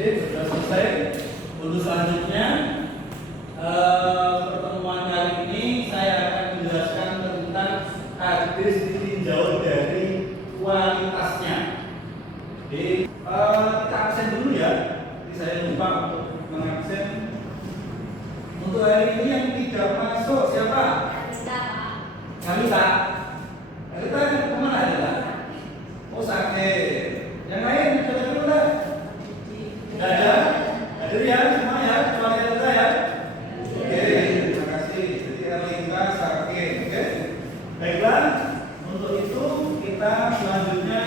Oke, sudah selesai. Untuk selanjutnya pertemuan kali ini saya akan menjelaskan tentang hadis ditinjau dari kualitasnya. Jadi kita absen dulu ya. Jadi saya lupa untuk mengabsen. Untuk hari ini yang tidak masuk siapa? Kalita. Kalita kemana Kalita? Oh sakit. Yang lain coba dulu lah. Tidak ada? Hadir ya semua ya, kecuali Kalita ya. Oke, terima kasih. Jadi Kalita sakit. Oke. Baiklah. Untuk itu kita selanjutnya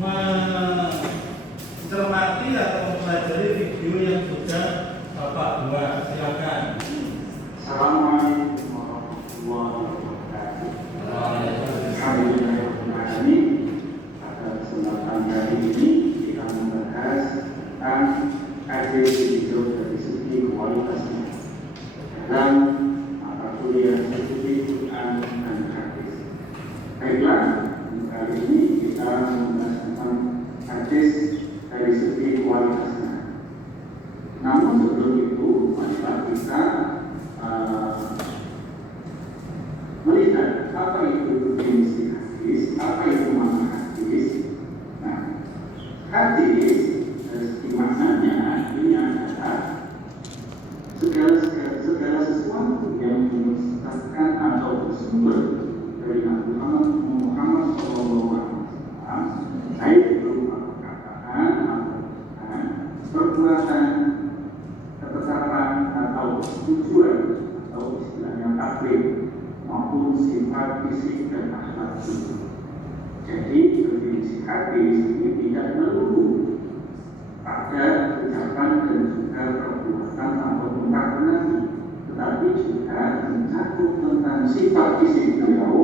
mencermati atau mempelajari video yang sudah Bapak buat. Silakan. Assalamualaikum warahmatullahi wabarakatuh. Alhamdulillahirrahmanirrahim. Pada kesempatan kali ini kita membahas tentang hadis video dari segi kualitasnya dalam mata kuliah studi Quran dan hadis. Baiklah, kali ini kita membahas tentang hadis dari segi kualitasnya. Namun sebelum itu, marilah kita melihat apa itu definisi hadis, apa itu makna hadis. Nah, hadis dari segi maknanya ini adalah segala sesuatu yang mengisahkan atau bersumber dari Nabi Muhammad SAW, baik berupa perkataan atau perbuatan, ketetapan atau tujuan atau istilahnya takdir maupun sifat fisik dan akhlak. Jadi definisi hadis ini tidak melulu pada ucapan dan juga perbuatan atau naknani, tetapi juga mencakup tentang sifat fisik beliau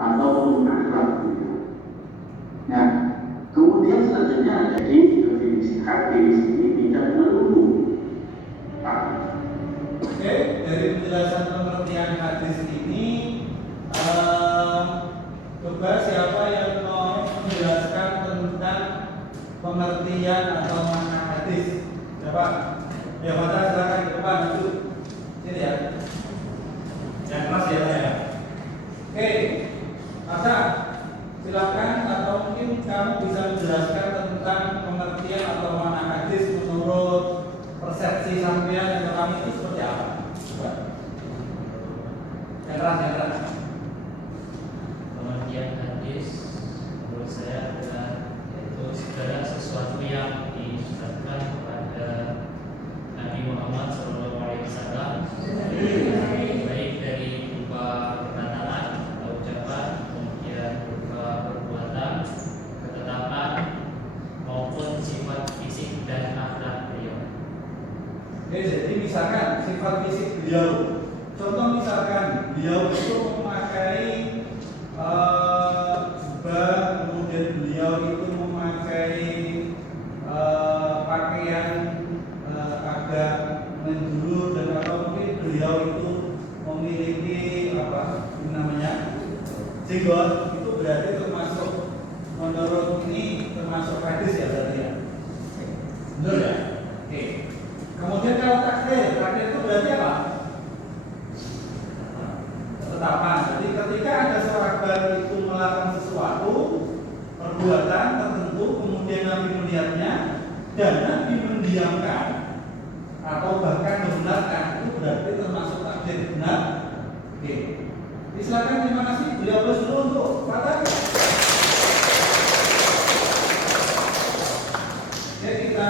ataupun akhlak beliau. Nah, kemudian selanjutnya jadi definisi hadis ini tidak melulu. Oke, dari penjelasan pengertian hadis ini, coba siapa yang mau menjelaskan tentang pengertian atau makna hadis? Siapa? Ya, Mata silakan ke depan dulu. Sini ya. Yang keras ya, ya. Oke, Mata silakan atau mungkin kamu bisa menjelaskan tentang pengertian atau makna hadis menurut persepsi sampean yang kami itu seperti apa? Coba. Yang keras. Pengertian hadis menurut saya adalah yaitu segala sesuatu yang disunatkan kepada Nabi Muhammad SAW, baik dari berupa perkataan atau ucapan, kemudian berupa perbuatan, ketetapan maupun sifat fisik dan akhlak beliau. Oke, jadi misalkan sifat fisik beliau, contoh misalkan beliau itu memakai jubah, kemudian beliau itu memakai pakaian agak menjulur, dan atau mungkin beliau itu memiliki apa namanya jenggot, itu berarti termasuk menurut ini termasuk hadis ya berarti ya, betul ya? Oke. Kemudian kalau takdir itu berarti apa? Ketetapan. Jadi ketika ada sahabat itu melakukan sesuatu perbuatan tertentu, kemudian Nabi melihatnya dan Nabi mendiamkan atau bahkan membenarkan, itu berarti termasuk takdir, benar? Oke. Silakan, terima kasih. Beliau dulu untuk Fatah. Oke, kita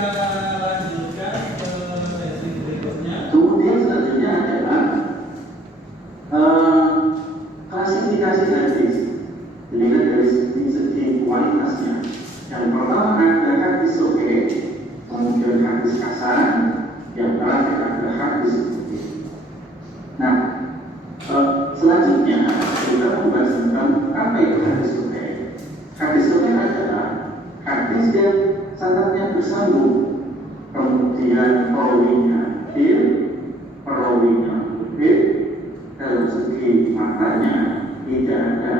lanjutkan ke sesi berikutnya. Kemudian selanjutnya adalah klasifikasi hadis dilihat dari segi kualitasnya. Yang pertama ada hadis sahih, kemudian hadis hasan, yang terakhir ada hadis sahih. Nah, selanjutnya kita membahas tentang apa itu hadis sahih. Hadis sahih adalah hadis yang sanadnya bersambung, kemudian perawinya dalam segi maknanya tidak ada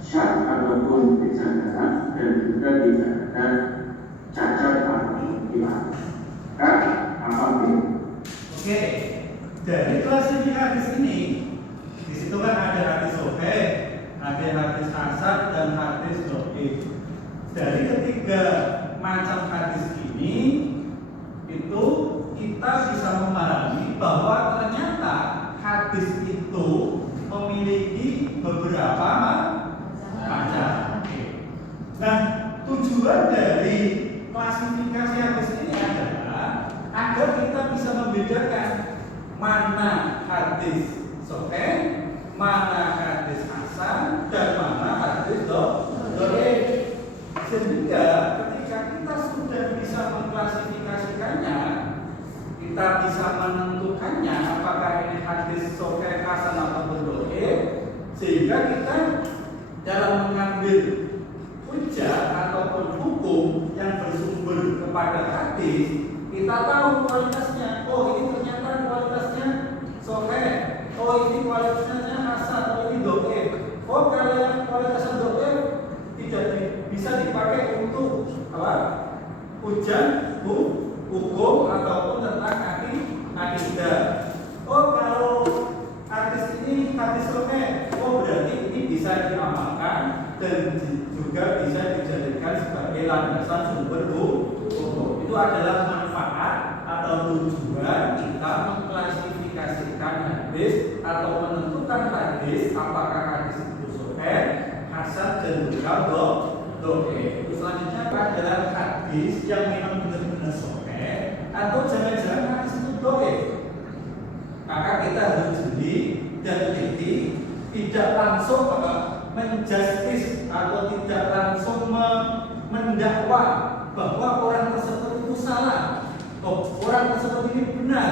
syak ataupun kejanggalan dan juga tidak ada cacat atau hilang. klasifikasi hadis ini, di situ kan ada hadis sahih, ada hadis hasan dan hadis dhaif. Dari ketiga macam hadis ini, itu kita bisa memahami bahwa ternyata hadis itu memiliki beberapa macam. Nah, tujuan dari klasifikasi hadis ini adalah agar kita bisa membedakan mana hadis sahih, mana hadis hasan, dan mana hadis dhaif. Sehingga ketika kita sudah bisa mengklasifikasikannya, kita bisa menentukannya apakah ini hadis sahih, hasan atau dhaif, sehingga kita dalam mengambil hujah ataupun hukum yang bersumber kepada hadis, kita tahu kualitasnya. Oh, ini ternyata kualitasnya sahih. Oh, ini kualitasnya hasan. Oh, ini dhaif. Oh, kalau kualitasnya dhaif tidak bisa dipakai untuk apa? Hujah hukum ataupun tentang akidah. Oh, kalau hadis ini hadis sahih, oh berarti ini bisa diamalkan dan juga bisa dijadikan sebagai landasan sumber hukum. Itu adalah manfaat atau tujuan kita mengklasifikasikan hadis atau menentukan hadis apakah hadis itu sahih, hasan dan juga dhaif. Selanjutnya adalah hadis yang memang benar-benar sahih atau jangan-jangan hadis itu dhaif. Maka kita harus jeli dan teliti, tidak langsung menjustis atau tidak langsung mendakwa bahwa orang tersebut itu salah, orang tersebut ini benar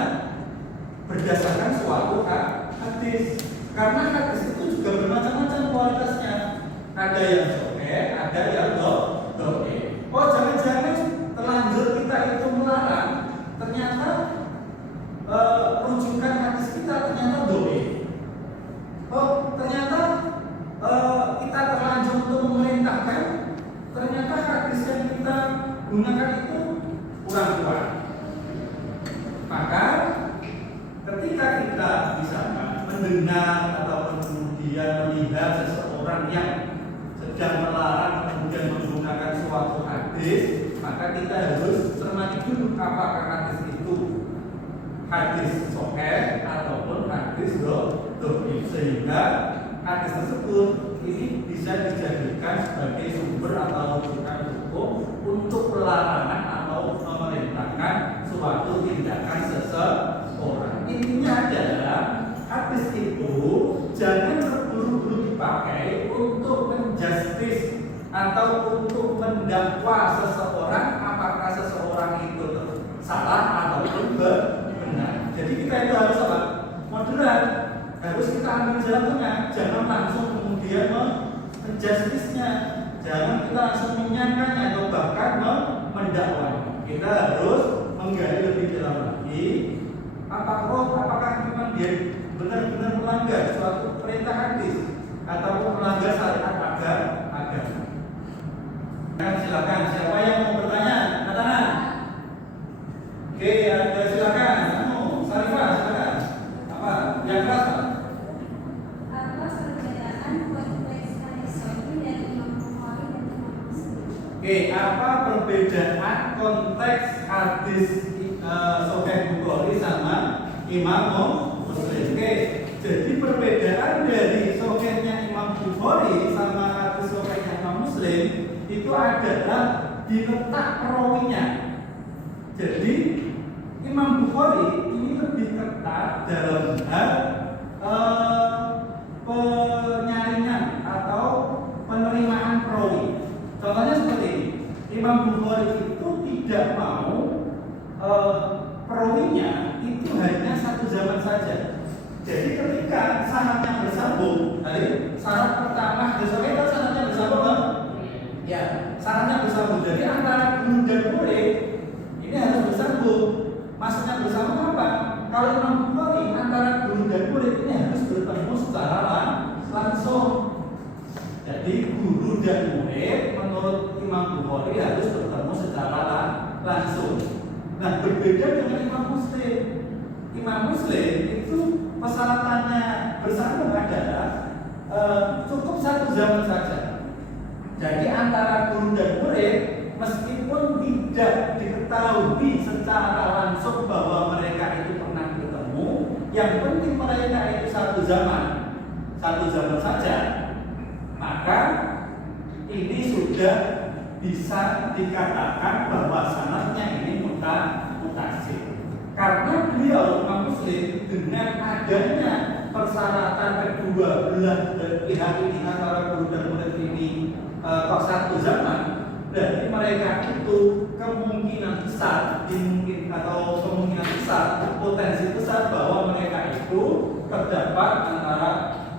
berdasarkan suatu hadis. Karena hadis itu juga bermacam-macam kualitasnya. Ada yang sahih, ada yang dhaif. Oh, jangan-jangan terlanjur kita itu melarang, ternyata rujukan hadis kita ternyata dhaif. Oh, ternyata kita terlanjur untuk memerintahkan, ternyata hadis yang kita gunakan itu kurang kuat. Maka ketika kita misalkan mendengar ataupun kemudian melihat seseorang yang sedang melarang kemudian menggunakan suatu hadis, maka kita harus cermati dulu apakah hadis itu hadis sahih ataupun hadis dhaif, sehingga hadis tersebut ini bisa dijadikan sebagai sumber atau rujukan hukum untuk pelarangan atau memerintahkan suatu tindakan seseorang. Intinya adalah hadis itu jangan terburu-buru dipakai untuk menjustis atau untuk mendakwa seseorang apakah seseorang itu salah ataupun benar. Jadi kita itu harus apa? Moderat. Harus kita ambil jalan tengah, jangan langsung kemudian menjustisnya, jangan kita langsung menyangkanya atau bahkan mendakwanya. Kita harus menggali lebih dalam lagi apakah memang dia benar-benar melanggar suatu perintah hadis ataupun melanggar syariat agama. Silakan, siapa yang mau bertanya? Katakan. Oke, ada silakan. Sarifah, silakan. Apa? Yang keras, Pak? Oke, apa perbedaan konteks hadis Sahih Bukhari sama Imam Muslim? Oke, jadi perbedaan dari Sahihnya Imam Bukhari sama hadis Sahihnya Imam Muslim itu adalah di letak perawinya. Jadi Imam Bukhari ini lebih ketat dalam hal penyaringan atau penerimaan perawi. Contohnya seperti ini, Imam Bukhari itu tidak mau perawinya itu hanya satu zaman saja. Jadi ketika sanadnya bersambung, tadi sanad pertama besoknya kan sanadnya bersambung kan? Ya, sanadnya bersambung. Jadi antara guru dan murid ini harus bersambung. Maksudnya bersambung apa? Kalau Imam Bukhari antara guru dan murid ini harus bertemu secara langsung. Jadi guru dan murid menurut Imam Bukhari harus bertemu secara langsung. Nah, berbeda dengan Imam Muslim. Imam Muslim itu persyaratannya bersama adalah cukup satu zaman saja. Jadi antara guru dan murid, meskipun tidak diketahui secara langsung bahwa mereka itu pernah bertemu, yang penting mereka itu satu zaman saja, maka ini sudah bisa dikatakan bahwa sanadnya ini mutasil. Karena beliau Imam Muslim dengan adanya persyaratan kedua belah pihak ini antara guru dan murid ini kok satu zaman, berarti mereka itu kemungkinan besar potensi besar bahwa mereka itu terdapat antara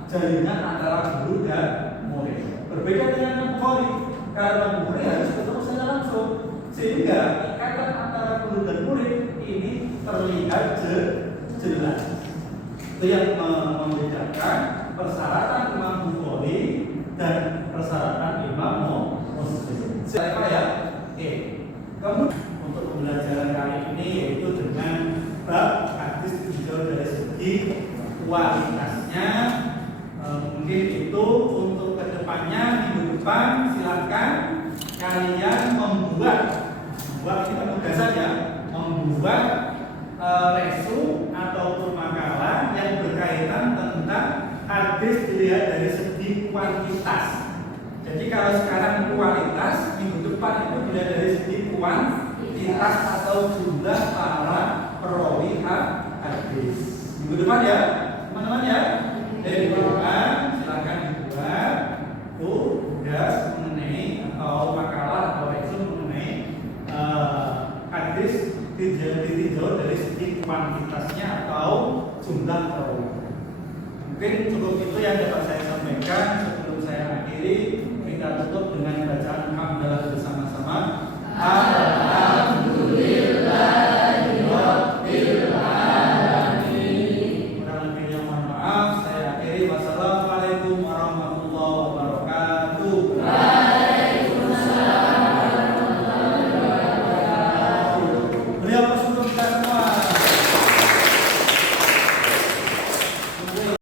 jaringan antara guru dan murid. Berbeda dengan Bukhari, karena murid harus ketemu secara langsung, sehingga ikatan antara guru dan murid ini terlihat jelas. Itu yang membedakan persyaratan Imam Bukhari dan persyaratan Imam Muslim. Siapa ya? Kemudian untuk pembelajaran kali ini yaitu dengan bab hadis ditinjau dari segi kualitasnya. Mungkin itu untuk kedepannya, minggu depan silakan kalian membuat kita mudah saja membuat resu ataupun makalah yang berkaitan tentang hadis dilihat dari segi kuantitas. Jadi kalau sekarang kualitas, minggu depan itu dilihat dari segi kuantitas atau jumlah para perawi hadis. Minggu depan ya, teman-teman ya. Dari minggu depan silakan dibuat tugas mengenai atau makalah atau resu mengenai hadis ditinjau dari segi kuantitasnya atau jumlah perawi. Mungkin cukup itu yang dapat saya sampaikan.